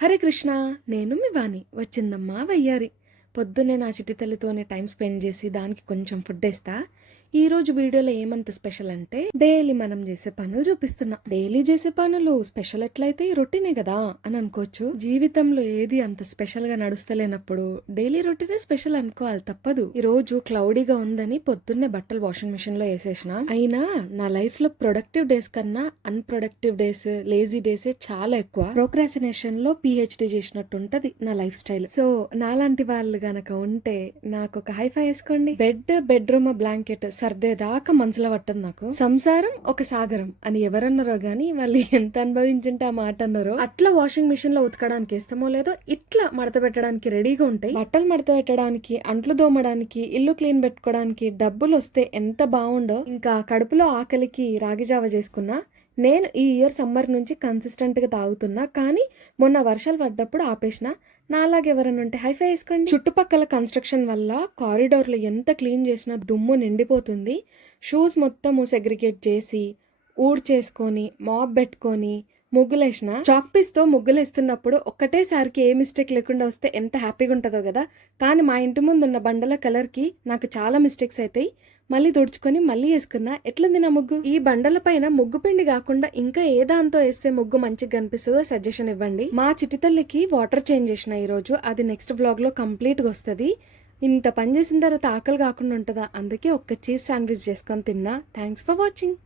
హరే కృష్ణ. నేను మీ వాణి. వచ్చిందమ్మా వయ్యారి. పొద్దున్నే నా చిట్టి తల్లితోనే టైం స్పెండ్ చేసి దానికి కొంచెం ఫుడ్ వేస్తా. ఈ రోజు వీడియోలో ఏమంత స్పెషల్ అంటే డైలీ మనం చేసే పనులు చూపిస్తున్నా. డైలీ చేసే పనులు స్పెషల్ ఎట్లయితే రొటీనే కదా అని అనుకోవచ్చు. జీవితంలో ఏది అంత స్పెషల్ గా నడుస్తలేనప్పుడు డైలీ రొటీనే స్పెషల్ అనుకోవాలి, తప్పదు. ఈ రోజు క్లౌడీగా ఉందని పొద్దున్నే బట్టలు వాషింగ్ మిషన్ లో వేసేసిన. అయినా నా లైఫ్ లో ప్రొడక్టివ్ డేస్ కన్నా అన్ప్రొడక్టివ్ డేస్, లేజీ డేస్ చాలా ఎక్కువ. ప్రోక్రాసినేషన్ లో పిహెచ్డి చేసినట్టు ఉంటది నా లైఫ్ స్టైల్. సో నాలాంటి వాళ్ళు గనక ఉంటే నాకు ఒక హైఫై వేసుకోండి. బెడ్రూమ్ బ్లాంకెట్ సర్దేదాకా మనసులో పట్టదు నాకు. సంసారం ఒక సాగరం అని ఎవరన్నారో గాని వాళ్ళు ఎంత అనుభవించింటే ఆ మాట అన్నారో. అట్లా వాషింగ్ మిషన్ లో ఉతకడానికి ఇష్టమో లేదో ఇట్లా మడత పెట్టడానికి రెడీగా ఉంటాయి. బట్టలు మడత పెట్టడానికి, అంట్లు దోమడానికి, ఇల్లు క్లీన్ పెట్టుకోవడానికి డబ్బులు వస్తే ఎంత బాగుండో. ఇంకా కడుపులో ఆకలికి రాగి జావ చేసుకున్నా. నేను ఈ ఇయర్ సమ్మర్ నుంచి కన్సిస్టెంట్ గా తాగుతున్నా, కానీ మొన్న వర్షాలు పడ్డప్పుడు ఆపేసిన. నాలాగే ఎవరైనా ఉంటే హైఫై వేసుకోండి. చుట్టుపక్కల కన్స్ట్రక్షన్ వల్ల కారిడార్లు ఎంత క్లీన్ చేసినా దుమ్ము నిండిపోతుంది. షూస్ మొత్తము సెగ్రిగేట్ చేసి ఊడ్చేసుకొని మాప్ పెట్టుకొని ముగ్గులేసిన. చాక్ పీస్ తో ముగ్గులేస్తున్నప్పుడు ఒక్కటేసారికి ఏ మిస్టేక్ లేకుండా వస్తే ఎంత హ్యాపీగా ఉంటుందో కదా. కానీ మా ఇంటి ముందు ఉన్న బండల కలర్ కి నాకు చాలా మిస్టేక్స్ అవుతాయి. మళ్ళీ తుడుచుకొని మళ్ళీ వేసుకున్నా. ఎట్లుంది నా ముగ్గు? ఈ బండల పైన ముగ్గు పిండి కాకుండా ఇంకా ఏ దాంతో వేస్తే ముగ్గు మంచిగా కనిపిస్తుందో సజెషన్ ఇవ్వండి. మా చిటితల్లికి వాటర్ చేంజ్ చేసిన ఈ రోజు. అది నెక్స్ట్ బ్లాగ్ లో కంప్లీట్ గా వస్తుంది. ఇంత పని చేసిన తర్వాత ఆకలి కాకుండా ఉంటుందా? అందుకే ఒక్క చీజ్ శాండ్విచ్ చేసుకొని తిన్నా. Thanks for watching.